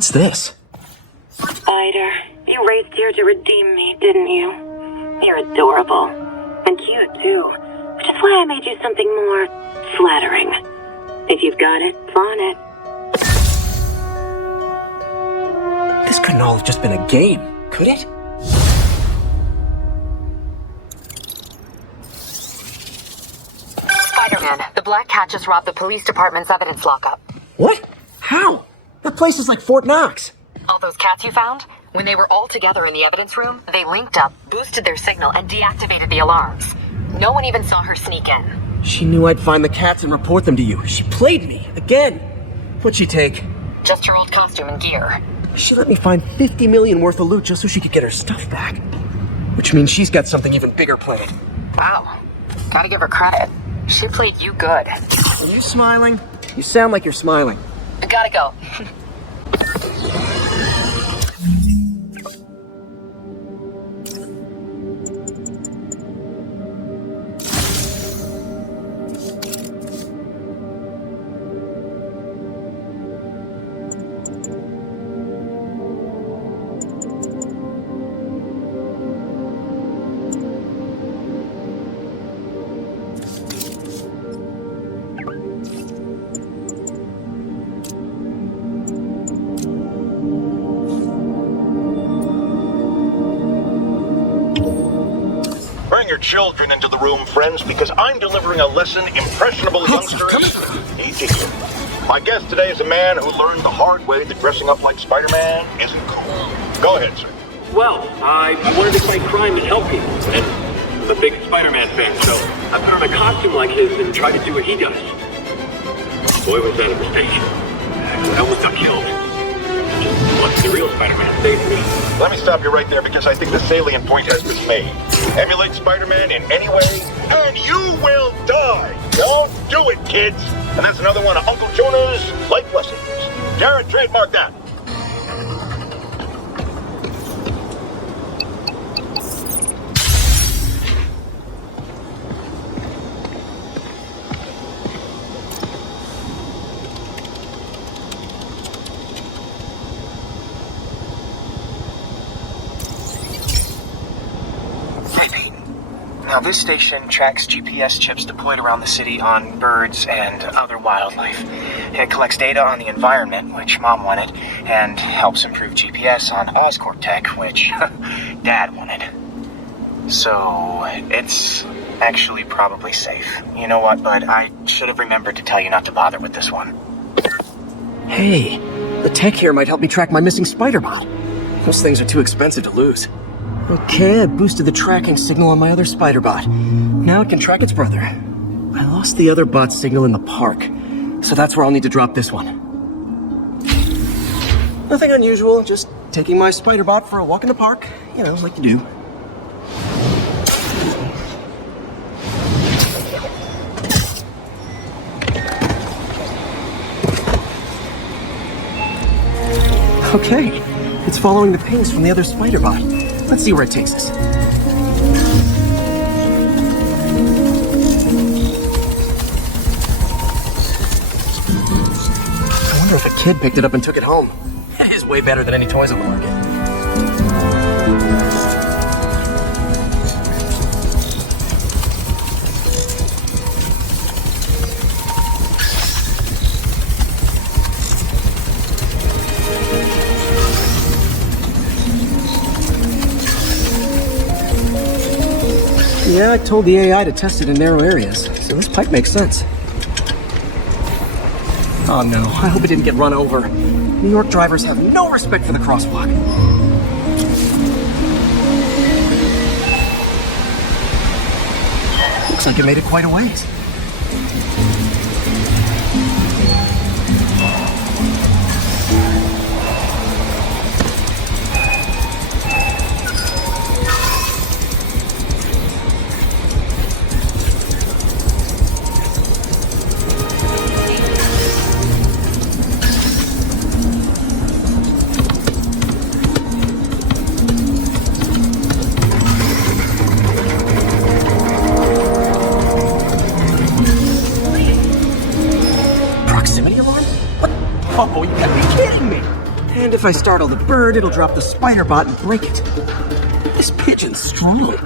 What's this? Spider, you raced here to redeem me, didn't you? You're adorable. And cute, too. Which is why I made you something more flattering. If you've got it, flaunt it. This couldn't all have just been a game, could it? Spider-Man, the Black Cat just robbed the police department's evidence lockup. What? How? That place is like Fort Knox. All those cats you found? When they were all together in the evidence room, they linked up, boosted their signal, and deactivated the alarms. No one even saw her sneak in. She knew I'd find the cats and report them to you. She played me, again. What'd she take? Just her old costume and gear. She let me find 50 million worth of loot just so she could get her stuff back. Which means she's got something even bigger planned. Wow. Gotta give her credit. She played you good. Are you smiling? You sound like you're smiling. Gotta go. Bring your children into the room, friends, because I'm delivering a lesson impressionable youngsters need to hear. My guest today is a man who learned the hard way that dressing up like Spider-Man isn't cool. Go ahead, sir. Well, I wanted to fight crime and help people, and I'm a big Spider-Man fan, so I put on a costume like his and tried to do what he does. Boy, was that a mistake. I almost got killed. Once the real Spider-Man saved me. Let me stop you right there because I think the salient point has been made. Emulate Spider-Man in any way, and you will die. Don't do it, kids. And that's another one of Uncle Jonah's life lessons. Jared, trademark that. Now, this station tracks GPS chips deployed around the city on birds and other wildlife. It collects data on the environment, which Mom wanted, and helps improve GPS on Oscorp tech, which Dad wanted. So, it's actually probably safe. You know what, bud? I should have remembered to tell you not to bother with this one. Hey, the tech here might help me track my missing spider bot. Those things are too expensive to lose. Okay, I boosted the tracking signal on my other spider bot. Now it can track its brother. I lost the other bot's signal in the park, so that's where I'll need to drop this one. Nothing unusual, just taking my spider bot for a walk in the park, you know, like you do. Okay, it's following the pings from the other spider bot. Let's see where it takes us. I wonder if a kid picked it up and took it home. It is way better than any toys on the market. Yeah, I told the AI to test it in narrow areas, so this pipe makes sense. Oh no, I hope it didn't get run over. New York drivers have no respect for the crosswalk. Looks like it made it quite a ways. And if I startle the bird, it'll drop the spider bot and break it. This pigeon's strong.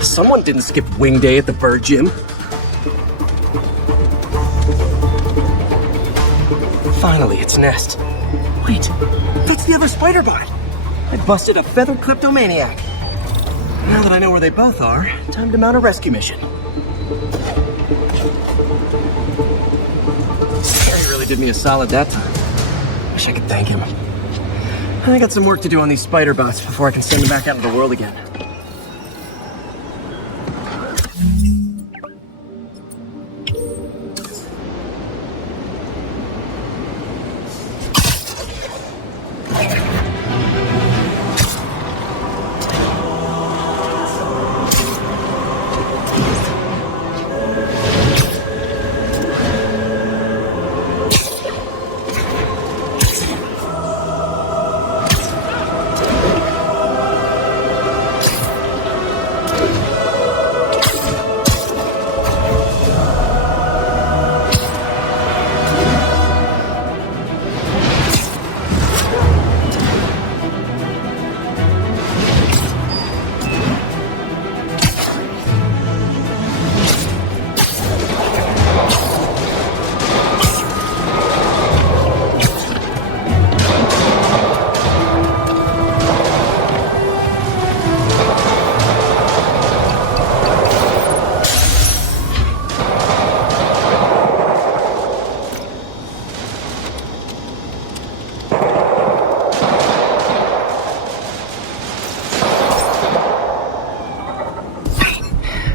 Someone didn't skip wing day at the bird gym. Finally, its nest. Wait, that's the other spider bot. I busted a feathered kleptomaniac. Now that I know where they both are, time to mount a rescue mission. He really did me a solid that time. Wish I could thank him. I got some work to do on these spider bots before I can send them back out into the world again.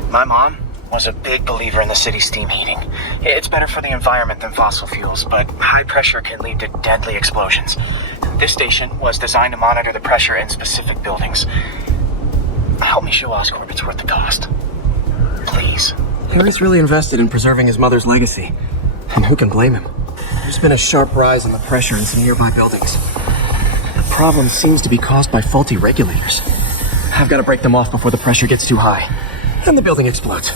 My mom was a big believer in the city's steam heating. It's better for the environment than fossil fuels, but high pressure can lead to deadly explosions. This station was designed to monitor the pressure in specific buildings. Help me show Oscorp it's worth the cost. Please. Harry's really invested in preserving his mother's legacy. And who can blame him? There's been a sharp rise in the pressure in some nearby buildings. The problem seems to be caused by faulty regulators. I've got to break them off before the pressure gets too high. And the building explodes.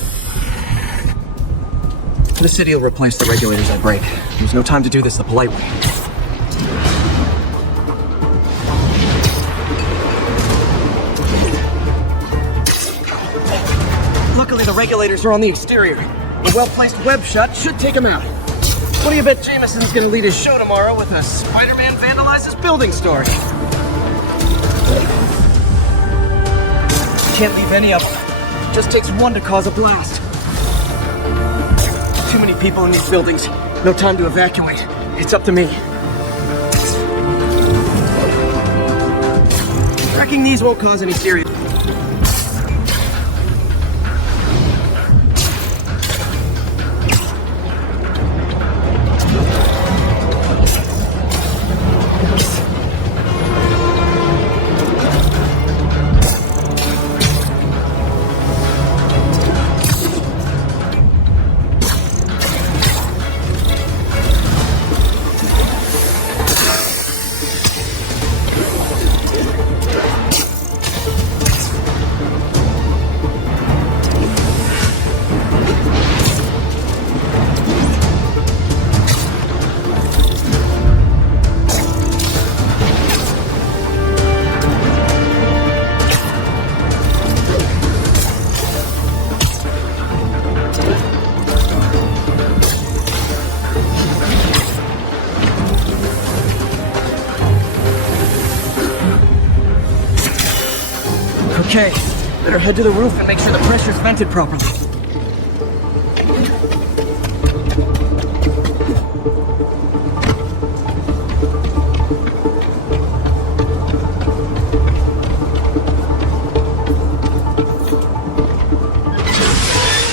The city will replace the regulators I break. There's no time to do this the polite way. Luckily, the regulators are on the exterior. A well-placed web shot should take them out. What do you bet Jameson's gonna lead his show tomorrow with a Spider-Man vandalizes building story? Can't leave any of them. Just takes one to cause a blast. Too many people in these buildings. No time to evacuate. It's up to me. Wrecking these won't cause any serious... Okay, better head to the roof and make sure the pressure's vented properly.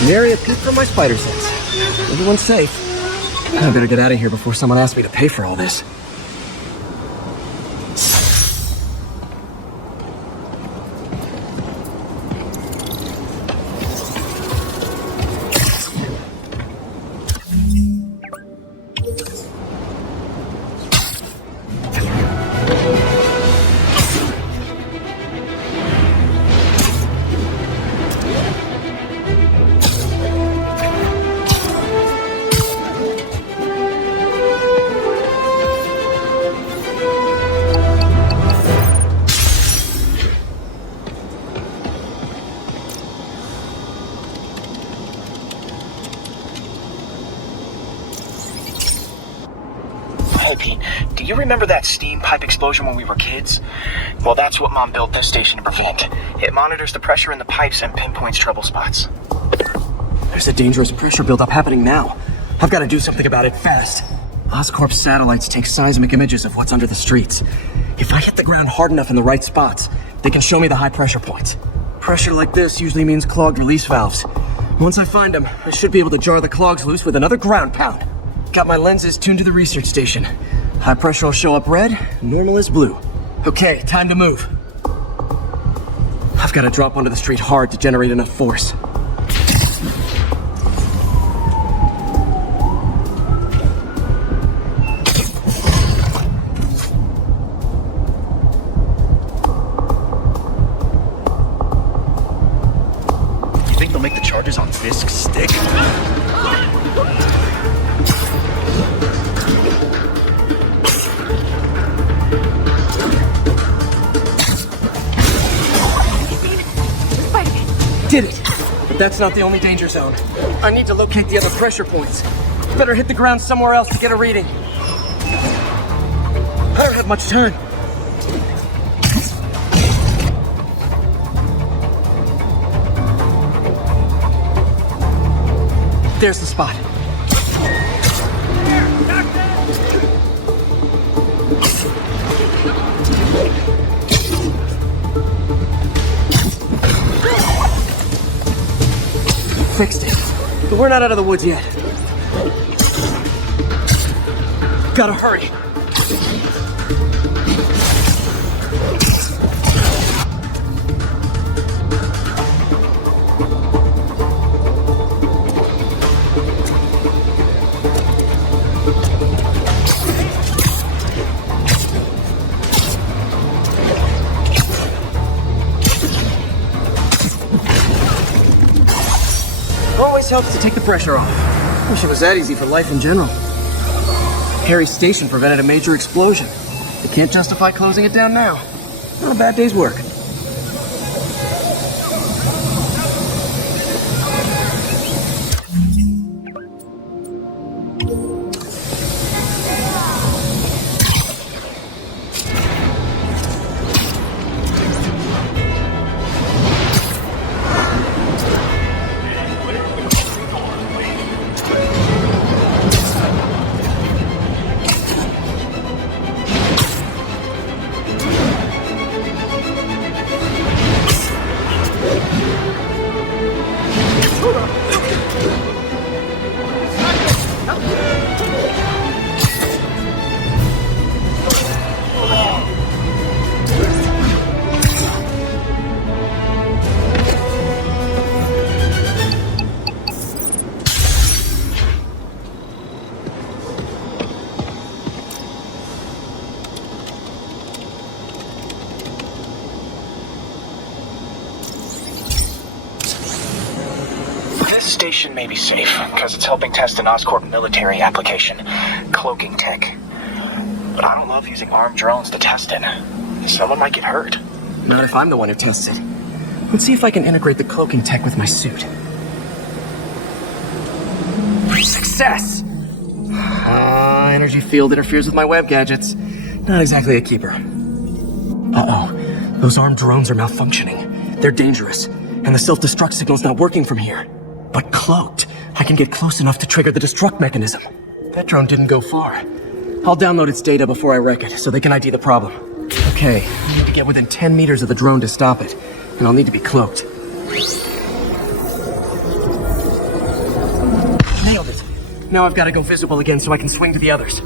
Nary a peep from my spider sense. Everyone's safe. I better get out of here before someone asks me to pay for all this. you remember that steam pipe explosion when we were kids? Well, that's what Mom built this station to prevent. It monitors the pressure in the pipes and pinpoints trouble spots. There's a dangerous pressure buildup happening now. I've got to do something about it fast. Oscorp's satellites take seismic images of what's under the streets. If I hit the ground hard enough in the right spots, they can show me the high pressure points. Pressure like this usually means clogged release valves. Once I find them, I should be able to jar the clogs loose with another ground pound. Got my lenses tuned to the research station. High pressure will show up red, normal is blue. Okay, time to move. I've got to drop onto the street hard to generate enough force. They'll make the charges on Fisk stick. Did it! But that's not the only danger zone. I need to locate the other pressure points. Better hit the ground somewhere else to get a reading. I don't have much time. There's the spot. Fixed it. But we're not out of the woods yet. Gotta hurry. Always helps to take the pressure off. Wish it was that easy for life in general. Harry's station prevented a major explosion. They can't justify closing it down now. Not a bad day's work. This station may be safe, because it's helping test an Oscorp military application, cloaking tech. But I don't love using armed drones to test it. Someone might get hurt. Not if I'm the one who tests it. Let's see if I can integrate the cloaking tech with my suit. Success! Energy field interferes with my web gadgets. Not exactly a keeper. Uh-oh. Those armed drones are malfunctioning. They're dangerous, and the self-destruct signal's not working from here. But cloaked, I can get close enough to trigger the destruct mechanism. That drone didn't go far. I'll download its data before I wreck it, so they can ID the problem. Okay, I need to get within 10 meters of the drone to stop it, and I'll need to be cloaked. Nailed it. Now I've got to go visible again so I can swing to the others.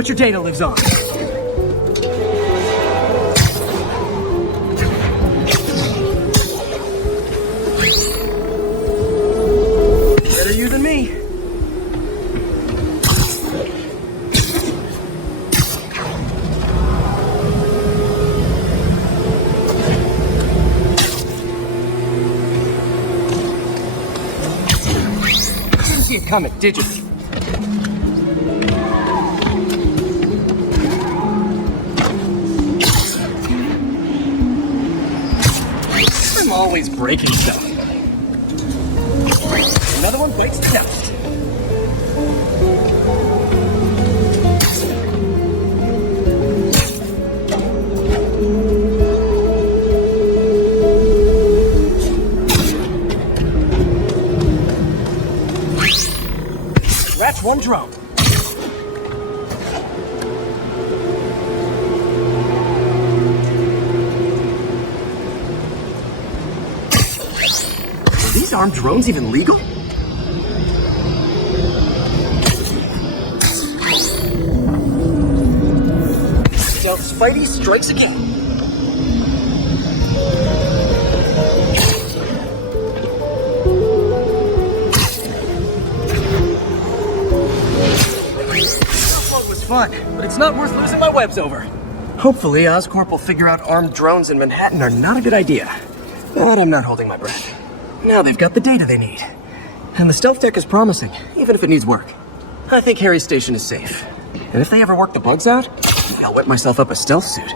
but your data lives on. Better you than me. Didn't see it coming, did you? I'm always breaking stuff. Another one bites the dust. That's one drone. Are these armed drones even legal? Stealth Spidey strikes again. Fun, but it's not worth losing my webs over. Hopefully, Oscorp will figure out armed drones in Manhattan are not a good idea. But I'm not holding my breath. Now they've got the data they need. And the stealth tech is promising, even if it needs work. I think Harry's station is safe. And if they ever work the bugs out, I'll whip myself up a stealth suit.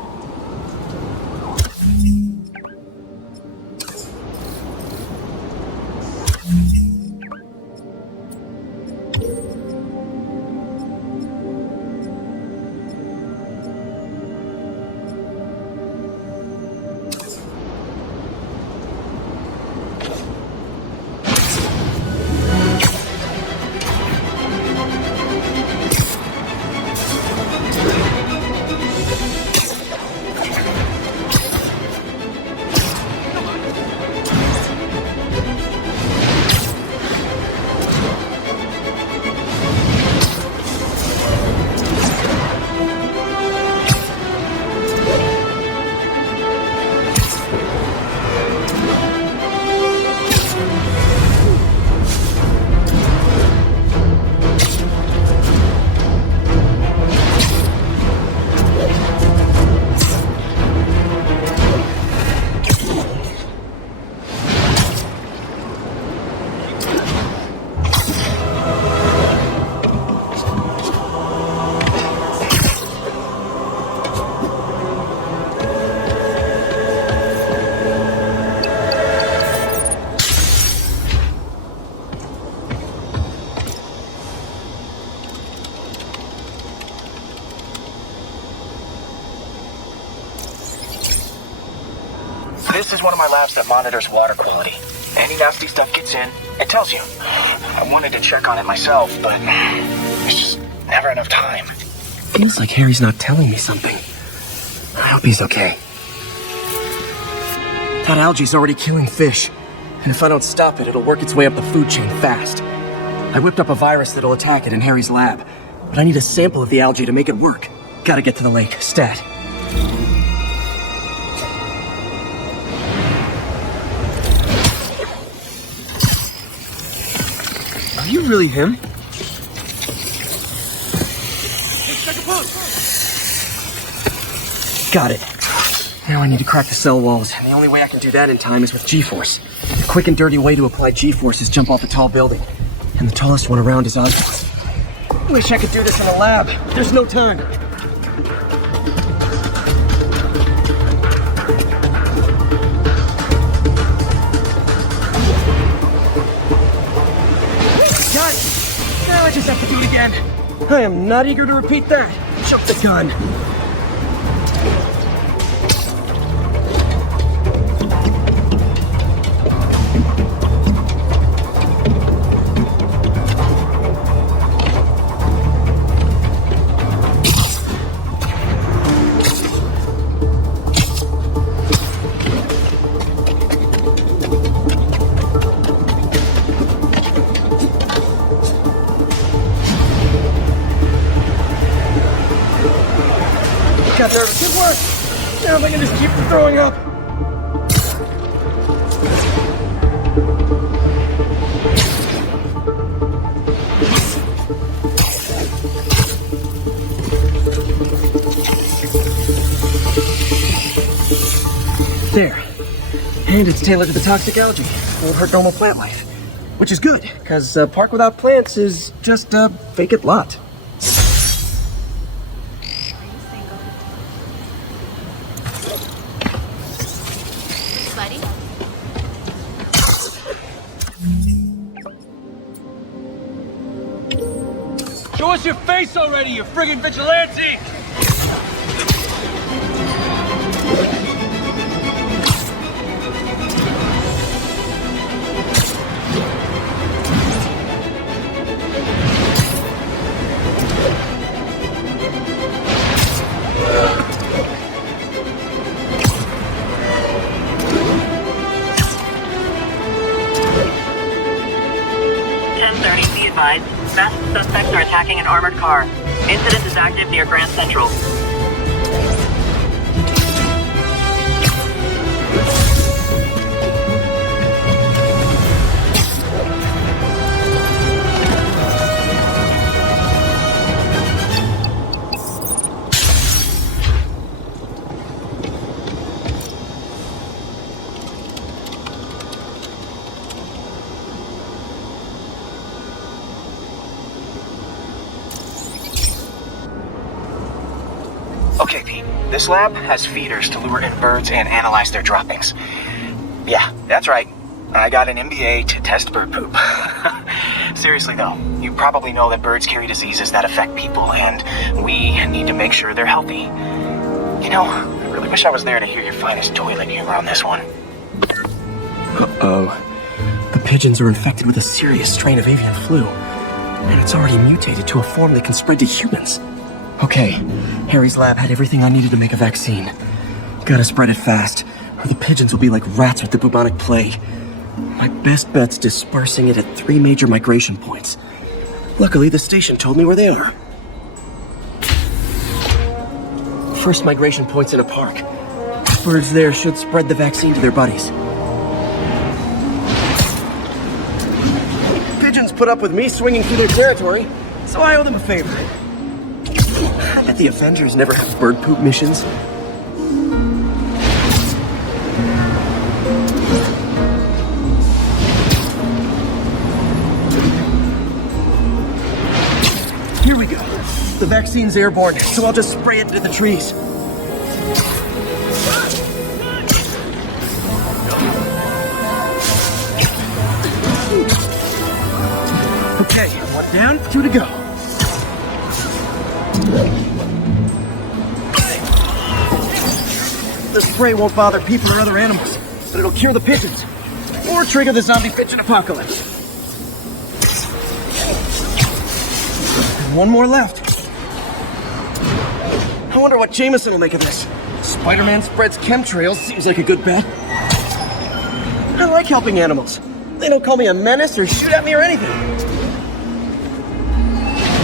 This is one of my labs that monitors water quality. Any nasty stuff gets in, it tells you. I wanted to check on it myself, but there's just never enough time. Feels like Harry's not telling me something. I hope he's okay. That algae's already killing fish. And if I don't stop it, it'll work its way up the food chain fast. I whipped up a virus that'll attack it in Harry's lab. But I need a sample of the algae to make it work. Gotta get to the lake, stat. Are you really him? Got it. Now I need to crack the cell walls, and the only way I can do that in time is with G-force. The quick and dirty way to apply G-force is jump off a tall building. And the tallest one around is Osborne. Wish I could do this in a lab. There's no time. Got it! Now I just have to do it again. I am not eager to repeat that. Chuck the gun. got nervous. It worked. Now if I can just keep from throwing up. There. And it's tailored to the toxic algae. Won't hurt normal plant life. Which is good, because a park without plants is just a vacant lot. Buddy? Show us your face already, you friggin' vigilante! Be advised, masked suspects are attacking an armored car. Incident is active near Grand Central. Okay, Pete. This lab has feeders to lure in birds and analyze their droppings. Yeah, that's right. I got an MBA to test bird poop. Seriously though, you probably know that birds carry diseases that affect people, and we need to make sure they're healthy. You know, I really wish I was there to hear your finest toilet humor on this one. Uh-oh. The pigeons are infected with a serious strain of avian flu, and it's already mutated to a form that can spread to humans. Okay, Harry's lab had everything I needed to make a vaccine. Gotta spread it fast, or the pigeons will be like rats with the bubonic plague. My best bet's dispersing it at 3 major migration points. Luckily, the station told me where they are. First migration point's in a park. Birds there should spread the vaccine to their buddies. Pigeons put up with me swinging through their territory, so I owe them a favor. I bet the Avengers never have bird poop missions. Here we go. The vaccine's airborne, so I'll just spray it into the trees. Okay, 1 down, 2 to go. The spray won't bother people or other animals, but it'll cure the pigeons, or trigger the zombie pigeon apocalypse. And 1 more left. I wonder what Jameson will make of this. Spider-Man spreads chemtrails, seems like a good bet. I like helping animals. They don't call me a menace or shoot at me or anything.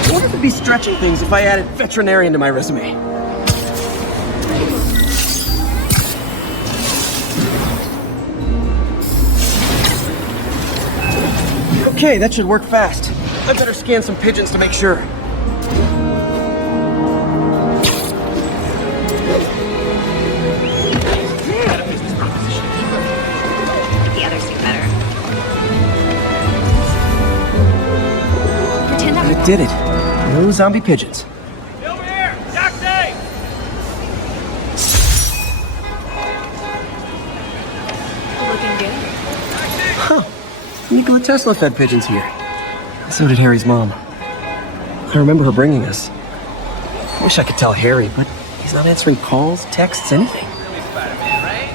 I wonder if it'd be stretching things if I added veterinarian to my resume. Okay, that should work fast. I better scan some pigeons to make sure. The others do better. It did it. No zombie pigeons. Over here! Taxi! Looking good. Huh. Nikola Tesla fed pigeons here. So did Harry's mom. I remember her bringing us. I wish I could tell Harry, but he's not answering calls, texts, anything. Spider-Man, right?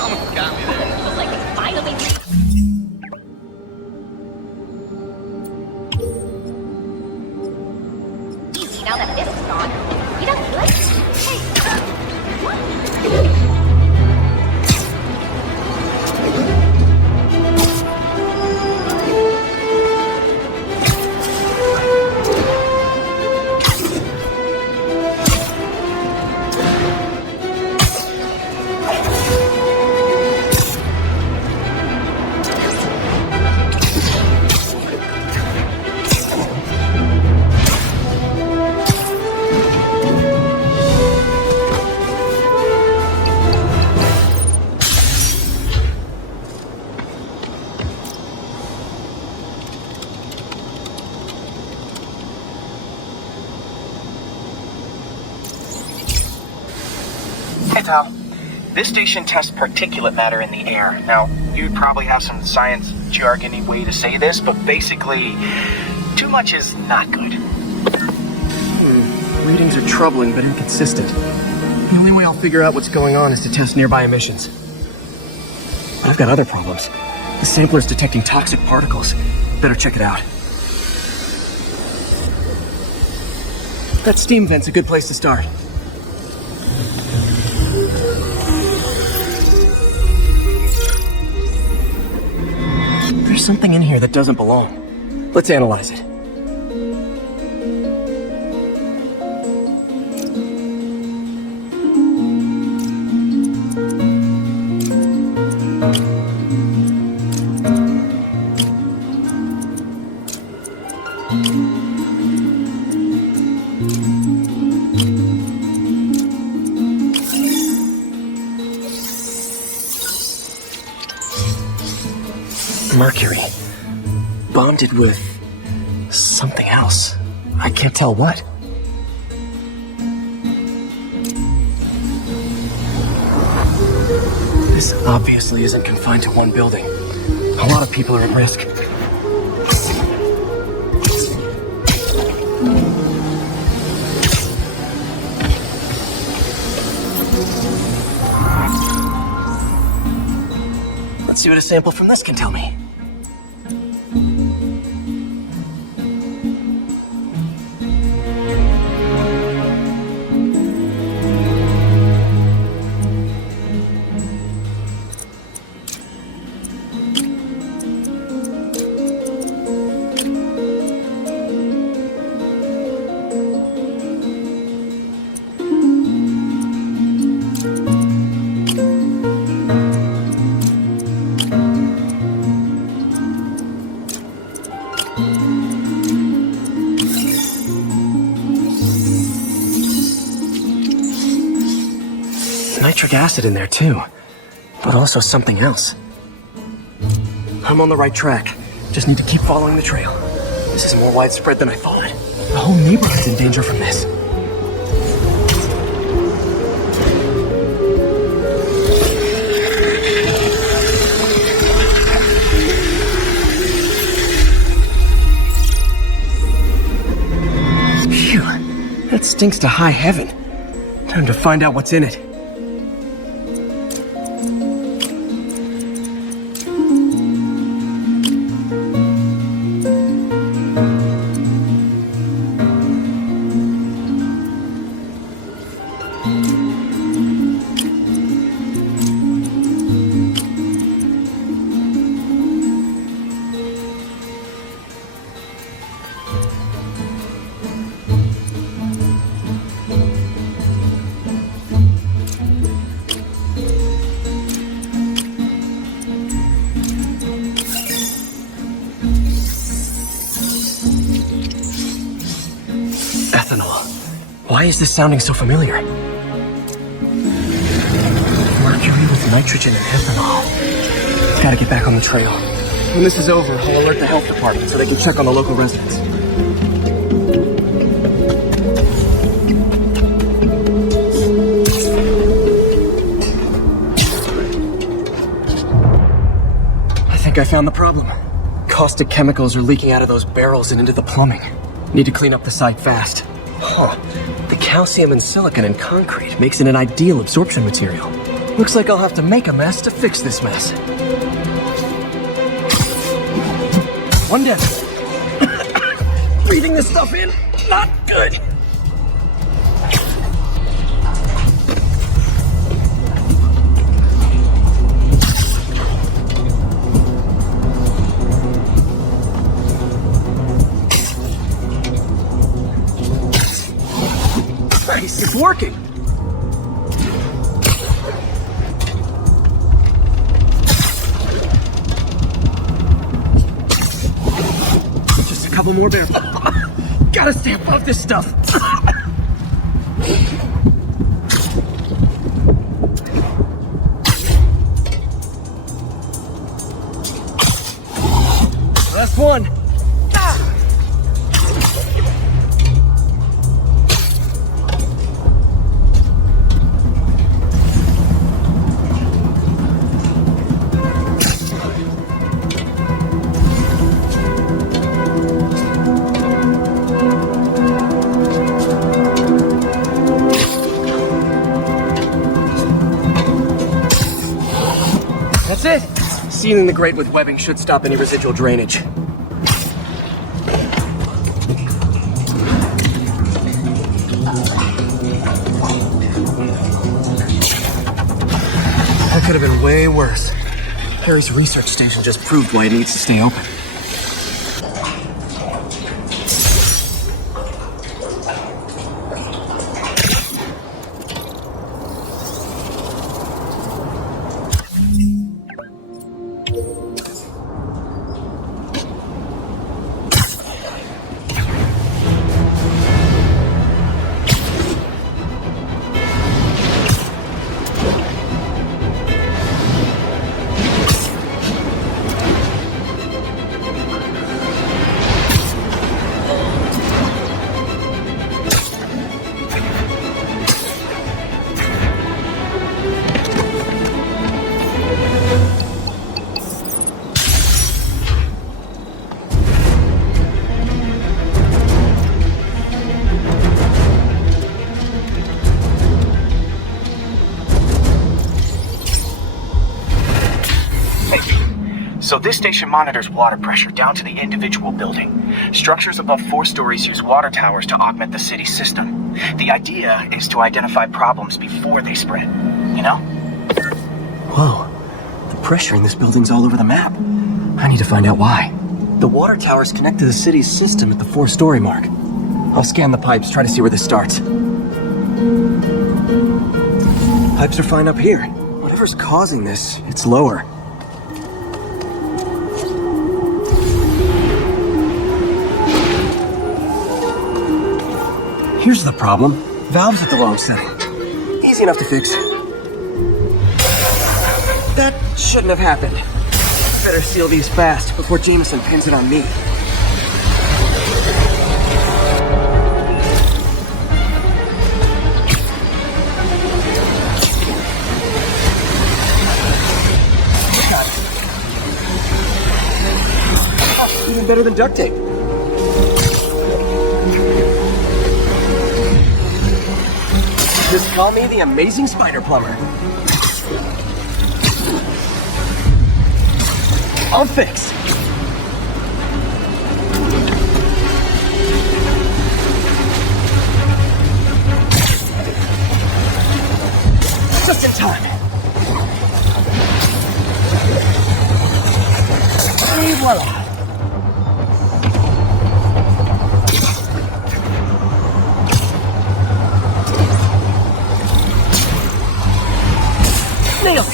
Almost got me there. Looks like they finally easy now that this is gone. You don't like Hey, pal. This station tests particulate matter in the air. Now, you'd probably have some science jargony way to say this, but basically, too much is not good. Readings are troubling but inconsistent. The only way I'll figure out what's going on is to test nearby emissions. But I've got other problems. The sampler's detecting toxic particles. Better check it out. That steam vent's a good place to start. There's something in here that doesn't belong. Let's analyze it. Mercury. Bonded with something else. I can't tell what. This obviously isn't confined to one building. A lot of people are at risk. Let's see what a sample from this can tell me. Nitric acid in there too, but also something else. I'm on the right track. Just need to keep following the trail. This is more widespread than I thought. The whole neighborhood's in danger from this. Phew, that stinks to high heaven. Time to find out what's in it. Why is this sounding so familiar? Mercury with nitrogen and ethanol. Gotta get back on the trail. When this is over, I'll alert the health department so they can check on the local residents. I think I found the problem. Caustic chemicals are leaking out of those barrels and into the plumbing. Need to clean up the site fast. Huh. The calcium and silicon in concrete makes it an ideal absorption material. Looks like I'll have to make a mess to fix this mess. One dead. Breathing this stuff in, not good. Nice, it's working. Just a couple more barrels. Gotta stay above this stuff. Last one. it? Sealing the grate with webbing should stop any residual drainage. That could have been way worse. Harry's research station just proved why it needs to stay open. So this station monitors water pressure down to the individual building. Structures above 4 stories use water towers to augment the city's system. The idea is to identify problems before they spread, you know? Whoa. The pressure in this building's all over the map. I need to find out why. The water towers connect to the city's system at the 4-story mark. I'll scan the pipes, try to see where this starts. Pipes are fine up here. Whatever's causing this, it's lower. Here's the problem. Valve's at the wrong setting. Easy enough to fix. That shouldn't have happened. Better seal these fast before Jameson pins it on me. Even better than duct tape. Just call me the amazing spider plumber. On fix. Just in time. Et voila. Nailed it.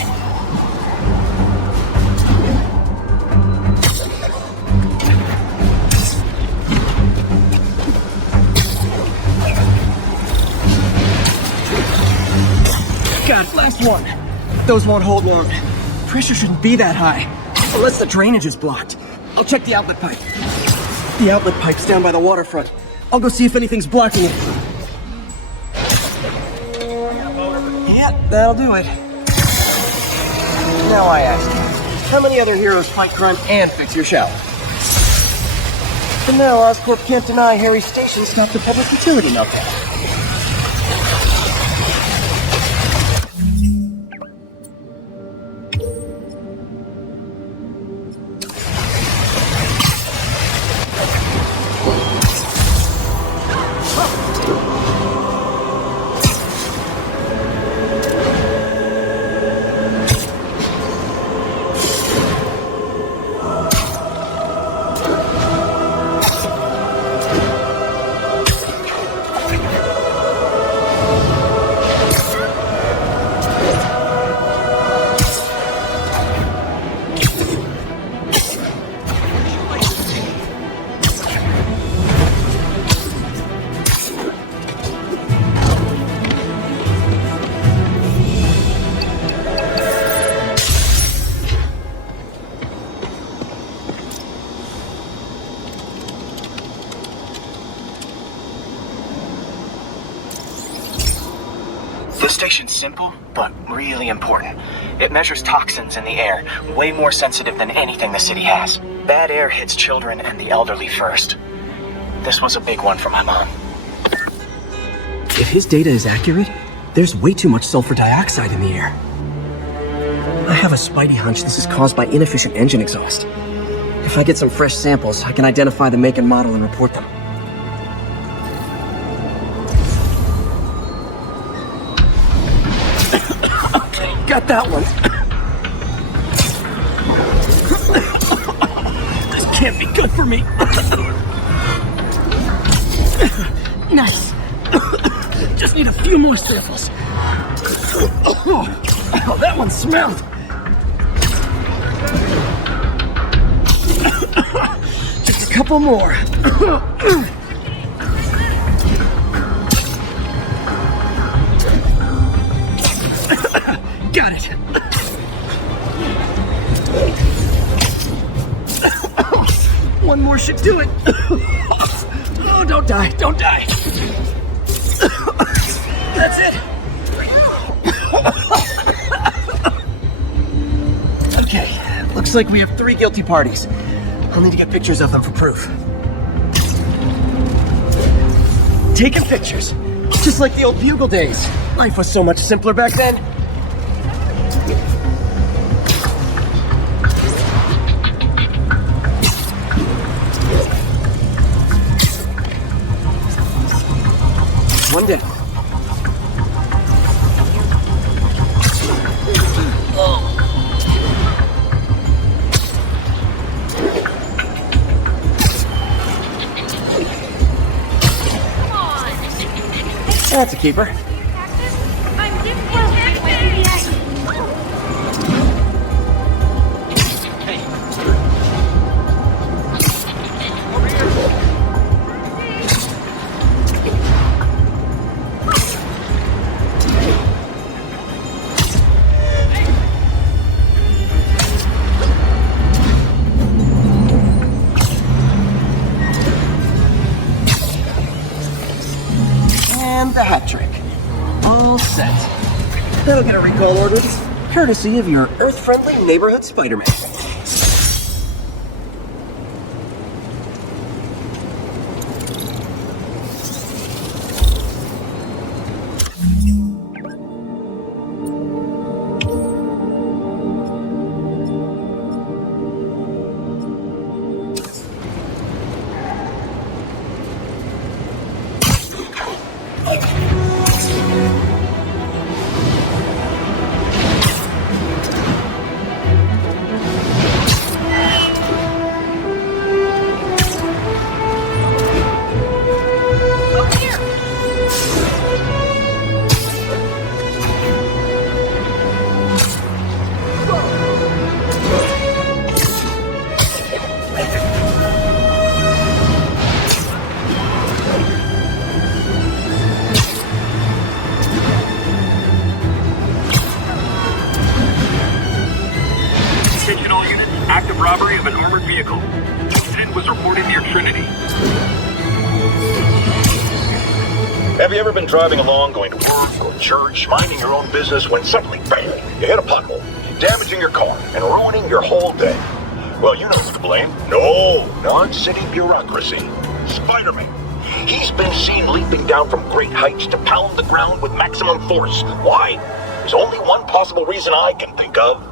God, last one. Those won't hold long. Pressure shouldn't be that high, unless the drainage is blocked. I'll check the outlet pipe. The outlet pipe's down by the waterfront. I'll go see if anything's blocking it. Yeah, that'll do it. Now I ask you, how many other heroes fight crime and fix your shower? But now Oscorp can't deny Harry's station stopped the public utility meltdown. The station's simple, but really important. It measures toxins in the air, way more sensitive than anything the city has. Bad air hits children and the elderly first. This was a big one for my mom. If his data is accurate, there's way too much sulfur dioxide in the air. I have a spidey hunch this is caused by inefficient engine exhaust. If I get some fresh samples, I can identify the make and model and report them. Okay, got that one. This can't be good for me. Nice. Just need a few more samples. Oh, that one smelled. Just a couple more. Got it. One more should do it. Oh, don't die, don't die. That's it. Okay, looks like we have 3 guilty parties. I'll need to get pictures of them for proof. Taking pictures. Just like the old Bugle days. Life was so much simpler back then. One down. That's a keeper. The hat trick. All set. That'll get a recall orders, courtesy of your Earth-friendly neighborhood Spiderman. Attention all units, active robbery of an armored vehicle. Incident was reported near Trinity. Have you ever been driving along, going to work or church, minding your own business, when suddenly, bang, you hit a pothole, damaging your car and ruining your whole day? Well, you know who to blame. No, not city bureaucracy. Spiderman. He's been seen leaping down from great heights to pound the ground with maximum force. Why? There's only one possible reason I can think of.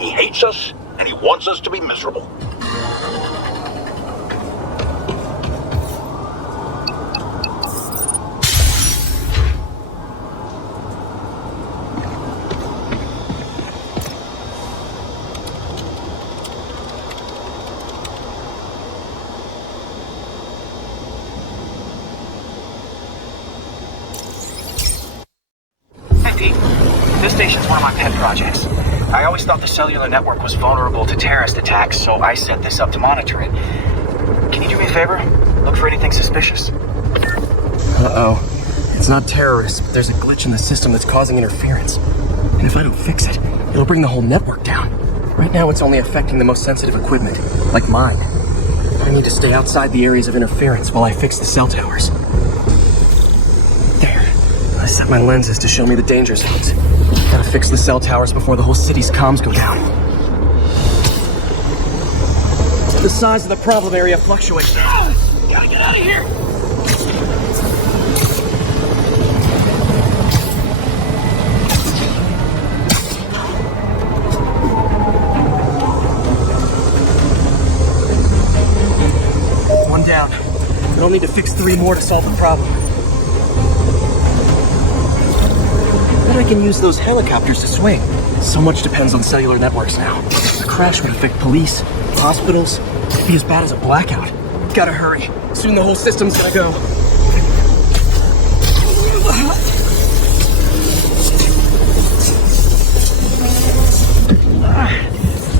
He hates us, and he wants us to be miserable. Hey, Pete. This station's one of my pet projects. I always thought the cellular network was vulnerable to terrorist attacks, so I set this up to monitor it. Can you do me a favor? Look for anything suspicious. Uh-oh. It's not terrorists, but there's a glitch in the system that's causing interference. And if I don't fix it, it'll bring the whole network down. Right now, it's only affecting the most sensitive equipment, like mine. I need to stay outside the areas of interference while I fix the cell towers. There. I set my lenses to show me the danger zones. Gotta fix the cell towers before the whole city's comms go down. The size of the problem area fluctuates. Gotta get out of here! I'll need to fix 3 more to solve the problem. But I can use those helicopters to swing. So much depends on cellular networks now. A crash would affect police, hospitals. It'd be as bad as a blackout. Gotta hurry. Soon the whole system's gonna go.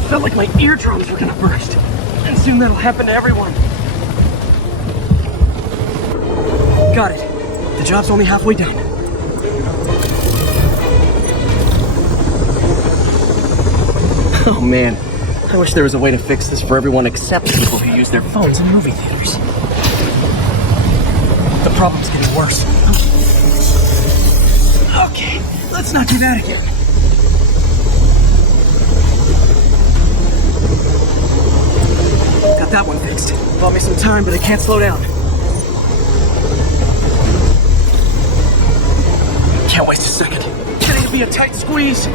Felt like my eardrums were gonna burst. And soon that'll happen to everyone. Got it. The job's only halfway done. Oh man, I wish there was a way to fix this for everyone except people who use their phones in movie theaters. The problem's getting worse. Okay, let's not do that again. Got that one fixed. Bought me some time, but I can't slow down. Can't waste a second. Getting to be a tight squeeze.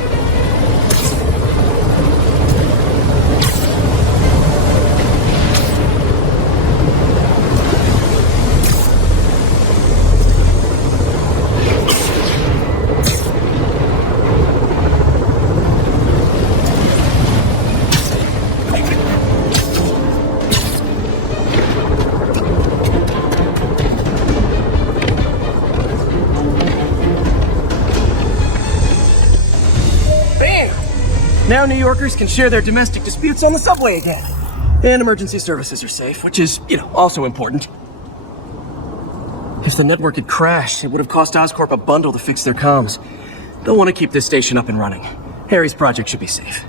Now New Yorkers can share their domestic disputes on the subway again. And emergency services are safe, which is, also important. If the network had crashed, it would have cost Oscorp a bundle to fix their comms. They'll want to keep this station up and running. Harry's project should be safe.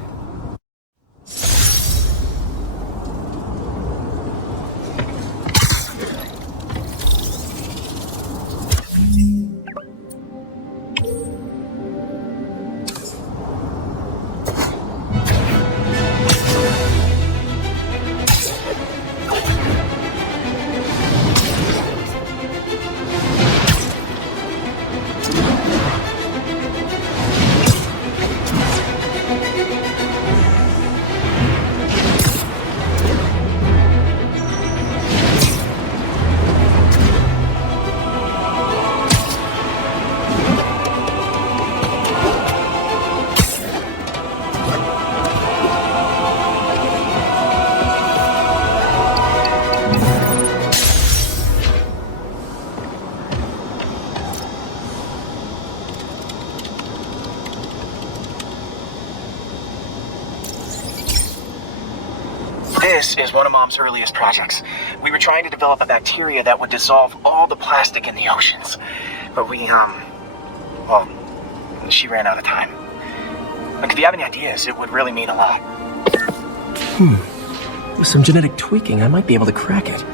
This is one of Mom's earliest projects. We were trying to develop a bacteria that would dissolve all the plastic in the oceans. But she ran out of time. Like, if you have any ideas, it would really mean a lot. With some genetic tweaking, I might be able to crack it.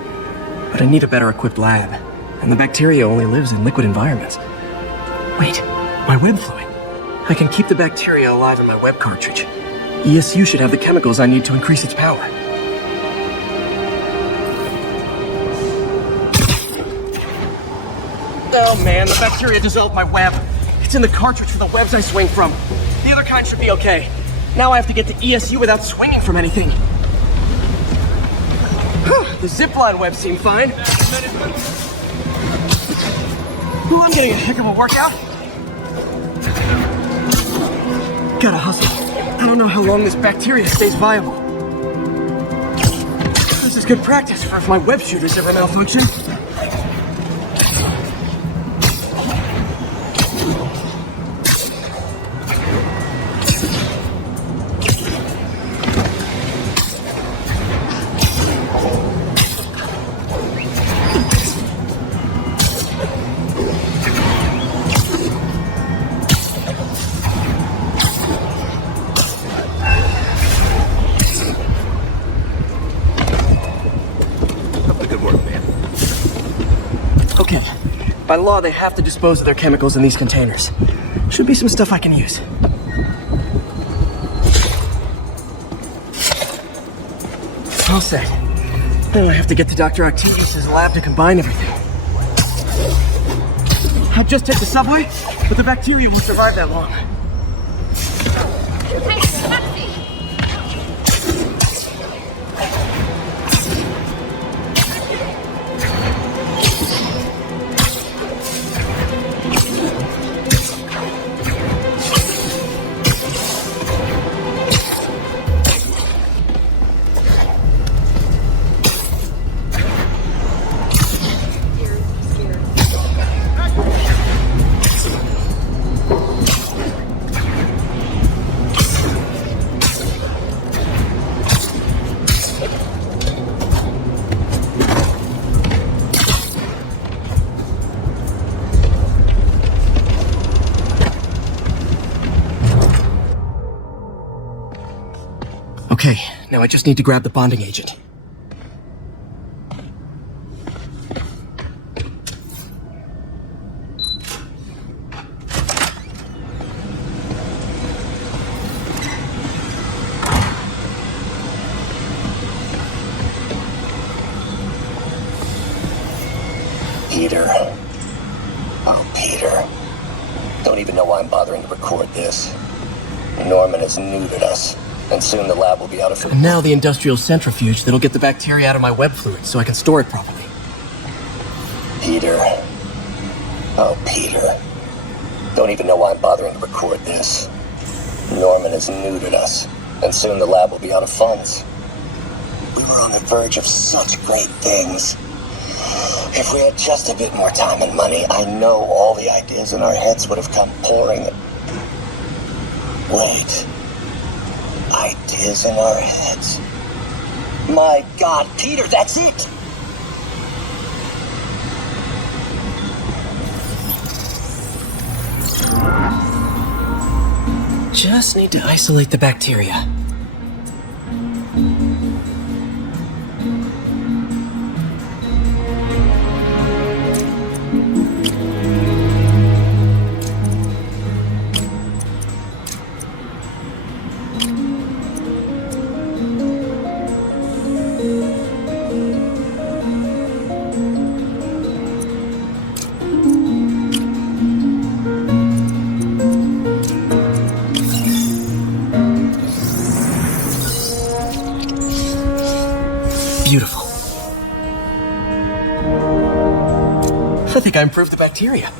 But I need a better equipped lab. And the bacteria only lives in liquid environments. Wait, my web fluid. I can keep the bacteria alive in my web cartridge. ESU should have the chemicals I need to increase its power. Oh man, the bacteria dissolved my web. It's in the cartridge for the webs I swing from. The other kind should be okay. Now I have to get to ESU without swinging from anything. The zipline webs seem fine. Ooh, I'm getting a heck of a workout. Gotta hustle. I don't know how long this bacteria stays viable. This is good practice for if my web shooters ever malfunction. Okay. By law, they have to dispose of their chemicals in these containers. Should be some stuff I can use. All set. Then I have to get to Dr. Octavius' lab to combine everything. I'll just take the subway, but the bacteria won't survive that long. Okay, now I just need to grab the bonding agent. Peter. Oh, Peter. Don't even know why I'm bothering to record this. Norman has neutered us, and soon the lab will be out of food. And now the industrial centrifuge that'll get the bacteria out of my web fluid so I can store it properly. Peter. Oh, Peter. Don't even know why I'm bothering to record this. Norman has neutered us, and soon the lab will be out of funds. We were on the verge of such great things. If we had just a bit more time and money, I know all the ideas in our heads would have come pouring. Wait. Ideas in our heads? My God, Peter, that's it! Just need to isolate the bacteria. Beautiful. I think I improved the bacteria.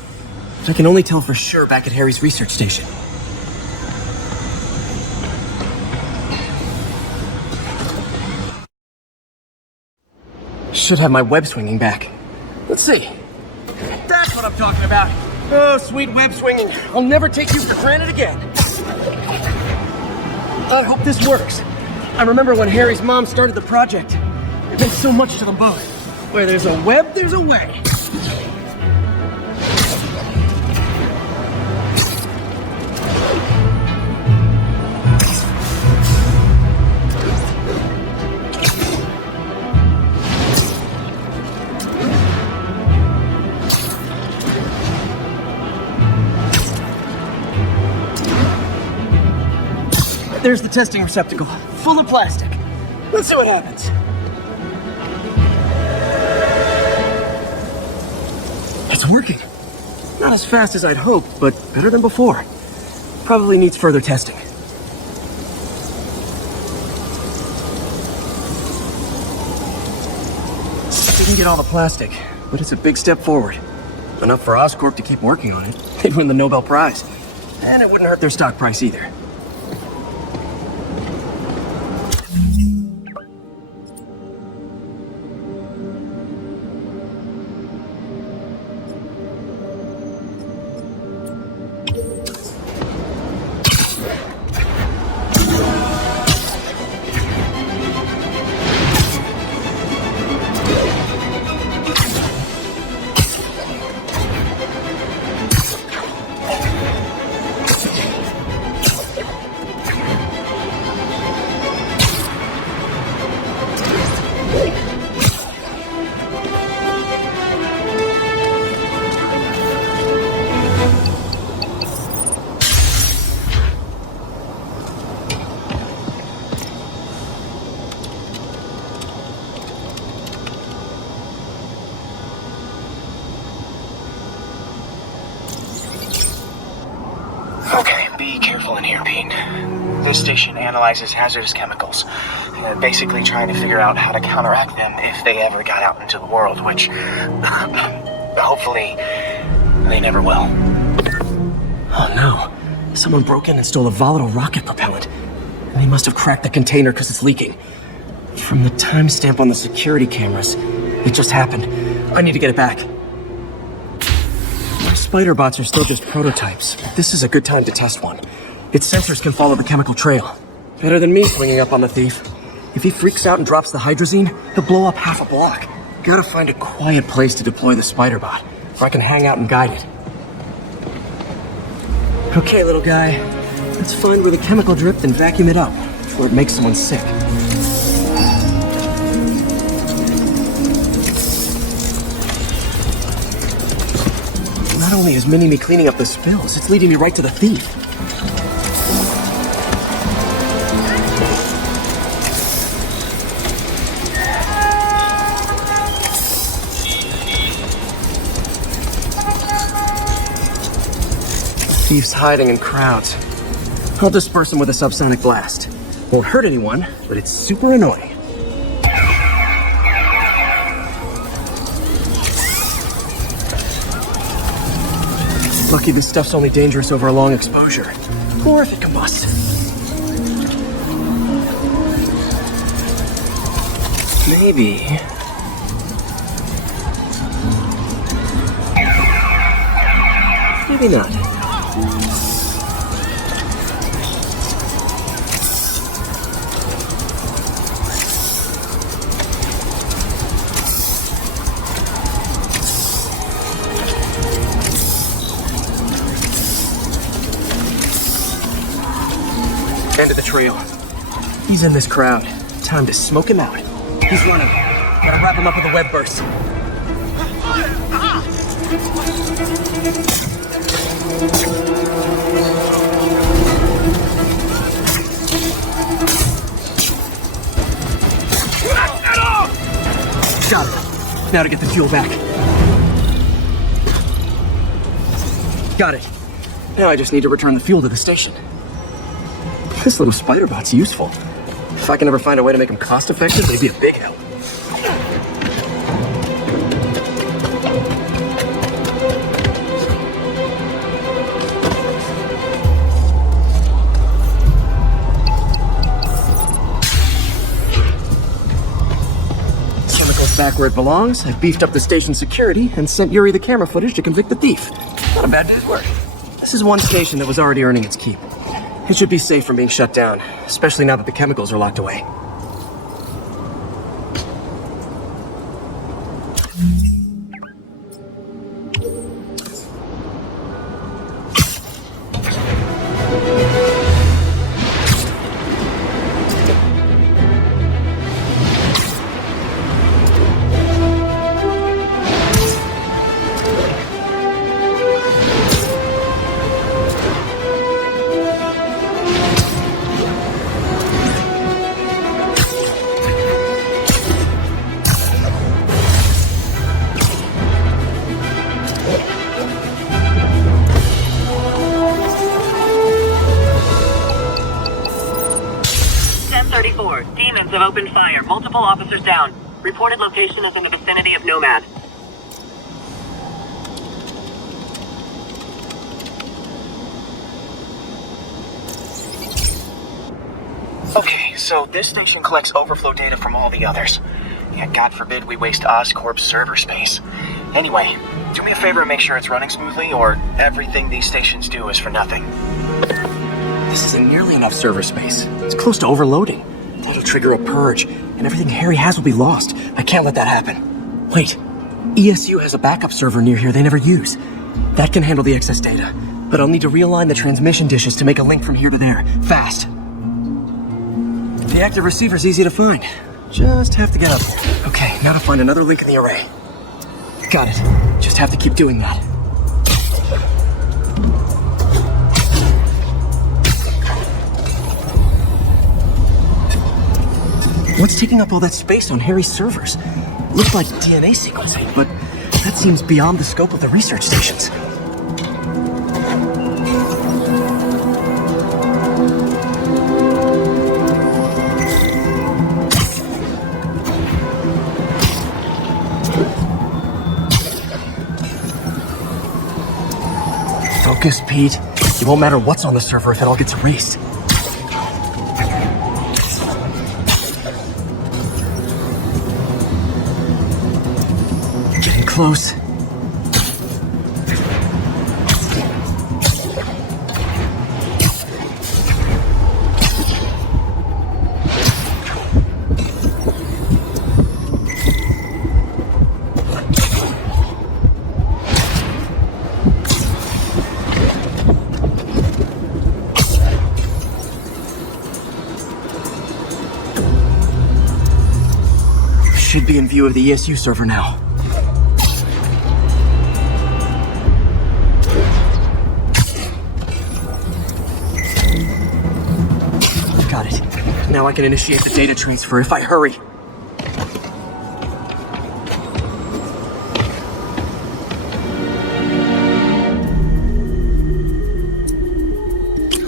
But I can only tell for sure back at Harry's research station. Should have my web swinging back. Let's see. That's what I'm talking about. Oh, sweet web swinging. I'll never take you for granted again. I hope this works. I remember when Harry's mom started the project. It meant so much to them both. Where there's a web, there's a way. There's the testing receptacle, full of plastic. Let's see what happens. It's working. Not as fast as I'd hoped, but better than before. Probably needs further testing. Didn't get all the plastic, but it's a big step forward. Enough for Oscorp to keep working on it. They'd win the Nobel Prize. And it wouldn't hurt their stock price either. Okay, be careful in here, Pete. This station analyzes hazardous chemicals. They're basically trying to figure out how to counteract them if they ever got out into the world, which hopefully they never will. Oh no. Someone broke in and stole a volatile rocket propellant. And they must have cracked the container because it's leaking. From the timestamp on the security cameras, it just happened. I need to get it back. My spider bots are still just prototypes, but this is a good time to test one. Its sensors can follow the chemical trail. Better than me swinging up on the thief. If he freaks out and drops the hydrazine, he'll blow up half a block. Gotta find a quiet place to deploy the spider bot, where I can hang out and guide it. Okay, little guy. Let's find where the chemical dripped and vacuum it up. where it makes someone sick. Not only is Mini-Me cleaning up the spills, it's leading me right to the thief. Thief's hiding in crowds. I'll disperse him with a subsonic blast. Won't hurt anyone, but it's super annoying. Lucky this stuff's only dangerous over a long exposure. Or if it combusts. Maybe... maybe not. End of the trail. He's in this crowd. Time to smoke him out. He's running. Gotta wrap him up with a web burst. Got it. Now to get the fuel back. Got it. Now I just need to return the fuel to the station. This little spider bot's useful. If I can ever find a way to make them cost-effective, they'd be a big help. Chemicals back where it belongs. I beefed up the station security and sent Yuri the camera footage to convict the thief. Not a bad day's work. This is one station that was already earning its keep. It should be safe from being shut down, especially now that the chemicals are locked away. Demons have opened fire. Multiple officers down. Reported location is in the vicinity of Nomad. Okay, so this station collects overflow data from all the others. Yeah, God forbid we waste Oscorp's server space. Anyway, do me a favor and make sure it's running smoothly, or everything these stations do is for nothing. This isn't nearly enough server space. It's close to overloading. That'll trigger a purge, and everything Harry has will be lost. I can't let that happen. Wait, ESU has a backup server near here they never use. That can handle the excess data, but I'll need to realign the transmission dishes to make a link from here to there, fast. The active receiver's easy to find. Just have to get up there. Okay, now to find another link in the array. Got it. Just have to keep doing that. What's taking up all that space on Harry's servers? Looks like DNA sequencing, but that seems beyond the scope of the research stations. Focus, Pete. It won't matter what's on the server if it all gets erased. Getting close. should be in view of the ESU server now. Got it. Now I can initiate the data transfer if I hurry.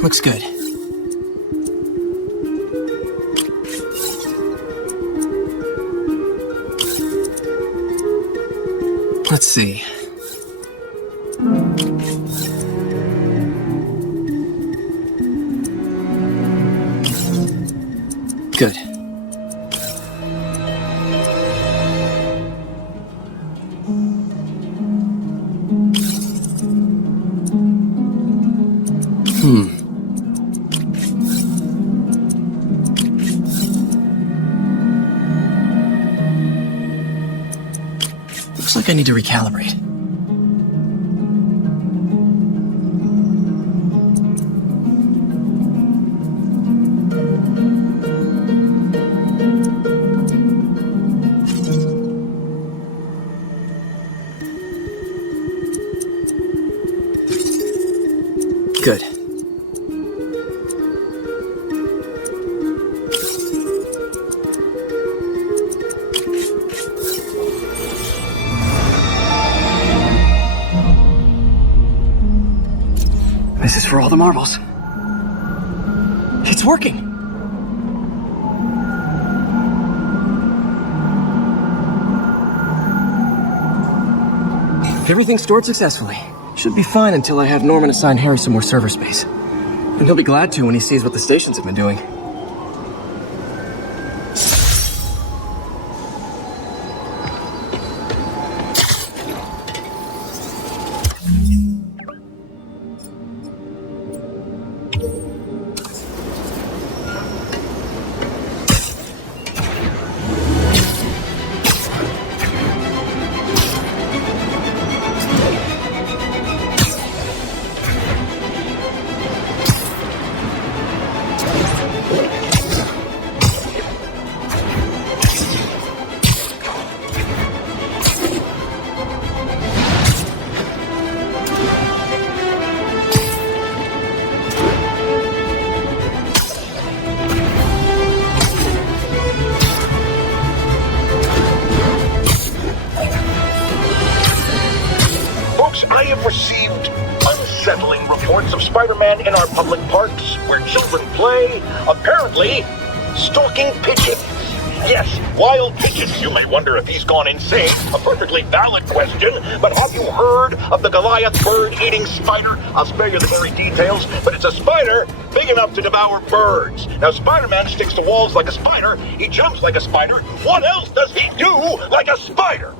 Looks good. Let's see. Good. Looks like I need to recalibrate. Good. This is for all the marbles. It's working! Everything's stored successfully. Should be fine until I have Norman assign Harry some more server space. And he'll be glad to when he sees what the stations have been doing. I have received unsettling reports of Spider-Man in our public parks, where children play, apparently stalking pigeons. Yes, wild pigeons. You may wonder if he's gone insane. A perfectly valid question, but have you heard of the Goliath bird-eating spider? I'll spare you the gory details, but it's a spider big enough to devour birds. Now, Spider-Man sticks to walls like a spider. He jumps like a spider. What else does he do like a spider?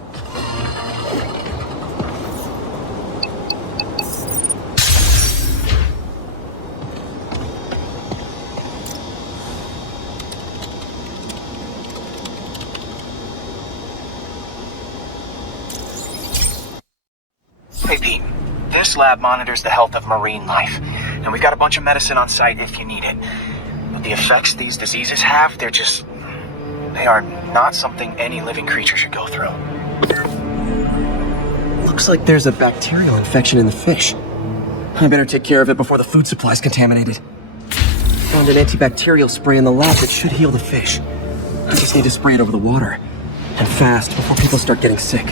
Hey, Pete. This lab monitors the health of marine life, and we've got a bunch of medicine on site if you need it. But the effects these diseases have, they are not something any living creature should go through. Looks like there's a bacterial infection in the fish. I better take care of it before the food supply's contaminated. Found an antibacterial spray in the lab that should heal the fish. I just need to spray it over the water. And fast, before people start getting sick.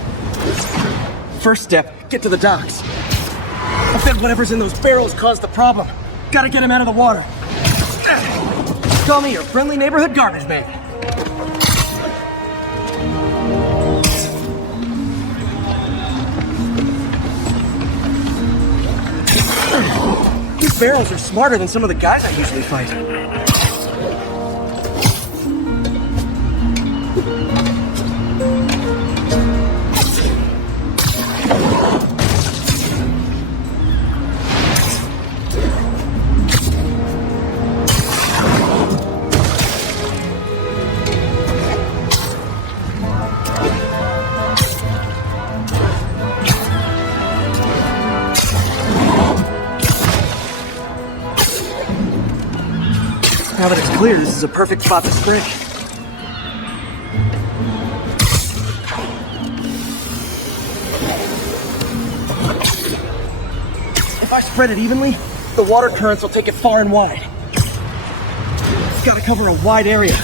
First step, get to the docks. I bet whatever's in those barrels caused the problem. Gotta get him out of the water. Call me your friendly neighborhood garbage man. These barrels are smarter than some of the guys I usually fight. Now that it's clear, this is a perfect spot to spray. spread it evenly, the water currents will take it far and wide. It's gotta cover a wide area.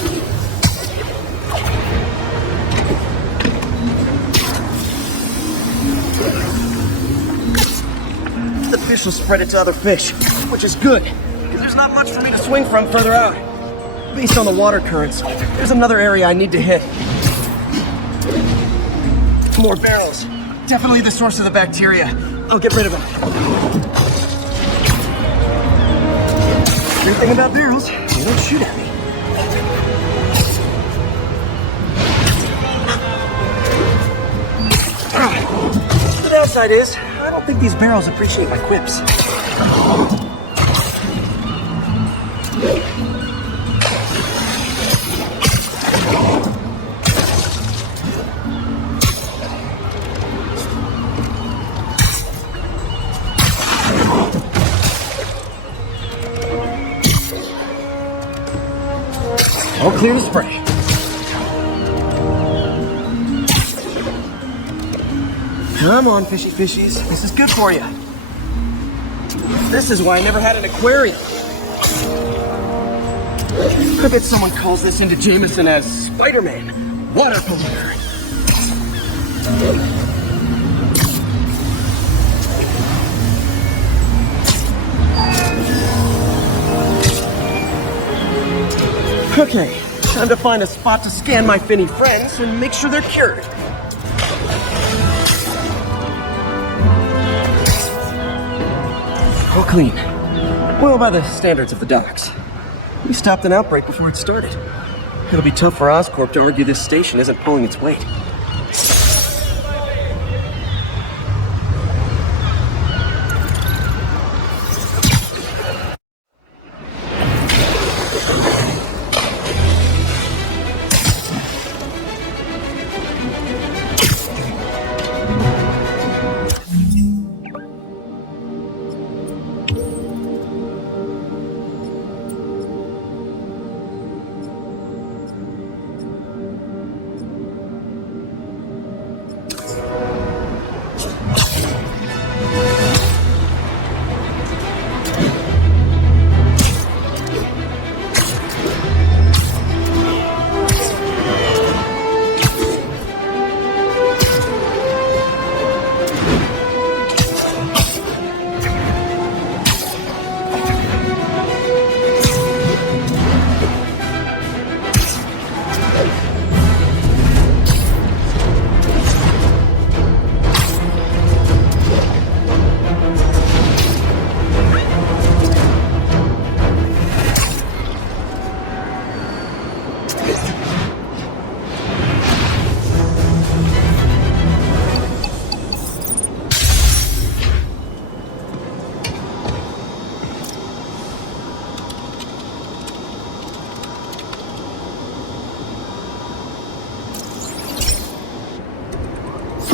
The fish will spread it to other fish, which is good, because there's not much for me to swing from further out. Based on the water currents, there's another area I need to hit. More barrels. Definitely the source of the bacteria. I'll get rid of them. Great thing about barrels, they don't shoot at me. The downside is, I don't think these barrels appreciate my quips. All clear to spray. Come on, fishy fishies. This is good for you. This is why I never had an aquarium. I bet someone calls this into Jameson as Spiderman, water polluter. Okay, time to find a spot to scan my finny friends and make sure they're cured. All clean. Well, by the standards of the docks. We stopped an outbreak before it started. It'll be tough for Oscorp to argue this station isn't pulling its weight.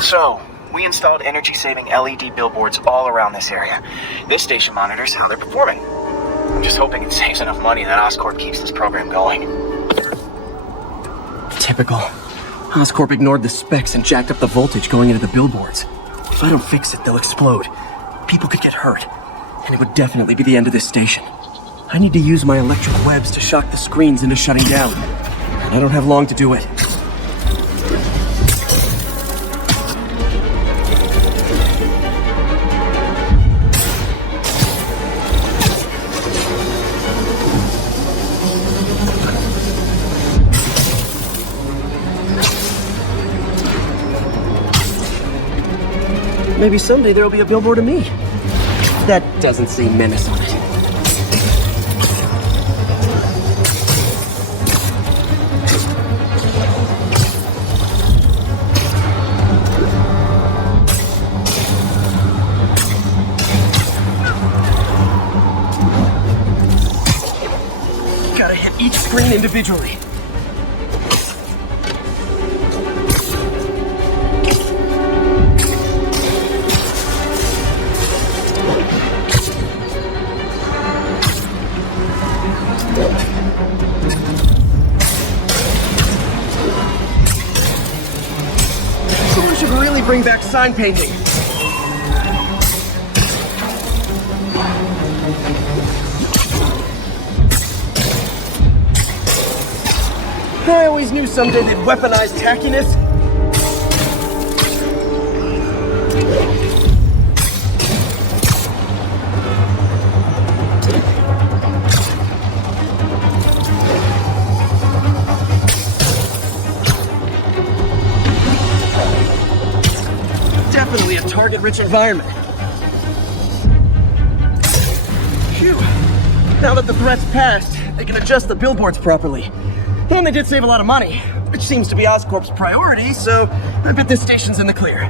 So, we installed energy-saving LED billboards all around this area. This station monitors how they're performing. I'm just hoping it saves enough money that Oscorp keeps this program going. Typical. Oscorp ignored the specs and jacked up the voltage going into the billboards. If I don't fix it, they'll explode. People could get hurt. And it would definitely be the end of this station. I need to use my electric webs to shock the screens into shutting down. And I don't have long to do it. Maybe someday there'll be a billboard of me. That doesn't say menace on it. Gotta hit each screen individually. Someone should really bring back sign painting. I always knew someday they'd weaponize tackiness. Definitely a target-rich environment. Phew. Now that the threat's passed, they can adjust the billboards properly. And they did save a lot of money, which seems to be Oscorp's priority, so I bet this station's in the clear.